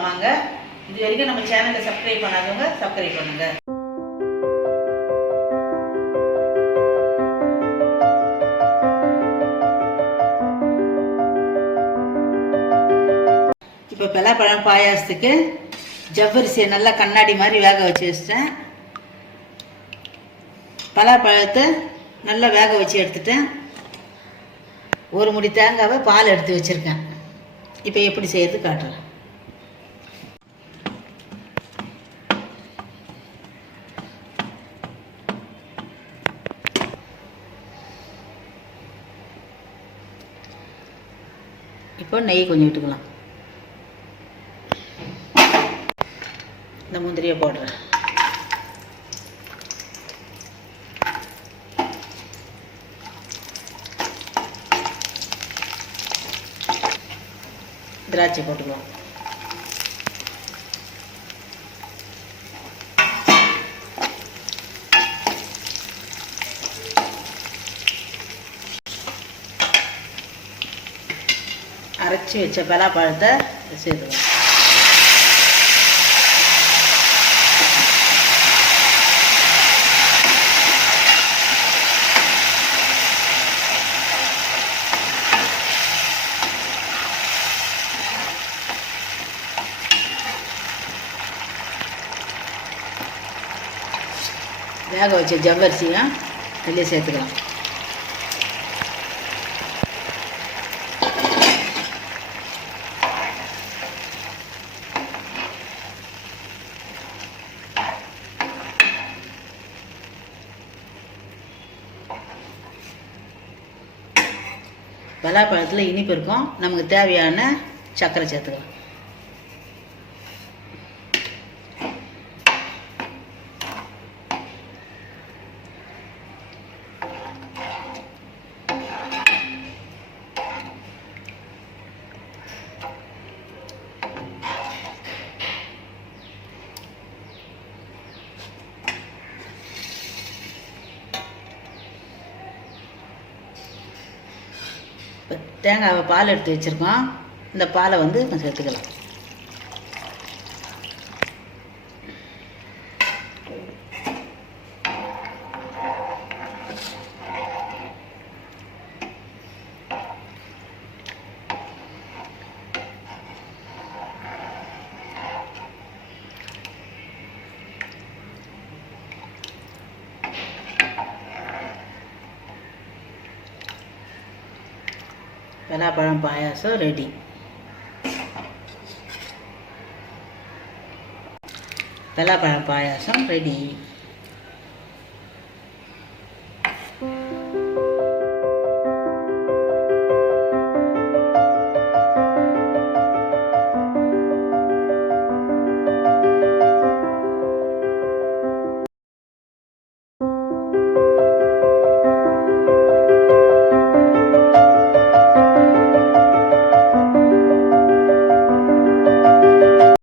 பார்க்கலாம் வாங்க. இது வரைக்கும் நம்ம சேனலை சப்ஸ்கிரைப் பண்ணாதவங்க சப்ஸ்கிரைப் பண்ணுங்க. இப்போ பலாப்பழம் பாயாசத்துக்கு ஜவ்வரிசியை நல்லா கண்ணாடி மாதிரி வேக வச்சு வச்சிட்டேன். பலாப்பழத்தை நல்லா வேக வச்சு எடுத்துட்டேன். ஒரு முடி தேங்காவை பால் எடுத்து வச்சுருக்கேன். இப்போ எப்படி செய்யறது காட்டுறேன். இப்போ நெய் கொஞ்சம் விட்டுக்கலாம். இந்த முந்திரியை போடுறேன். திராட்சை போட்டுக்கலாம். அரைச்சி வச்ச பலாப்பழத்தை சேர்த்துக்கலாம். வேக வச்ச ஜவ்வரிசியும் இதிலே சேர்த்துக்கலாம். பலாப்பழத்தில் இனிப்பு இருக்கும். நமக்கு தேவையான சர்க்கரை சேர்த்துக்கலாம். தேங்காவை பால் எடுத்து வச்சுருக்கோம். இந்த பாலை வந்து சேர்த்துக்கலாம். பலாப்பழம் பாயாசம் ரெடி. பலாப்பழம் பாயாசம் ரெடி.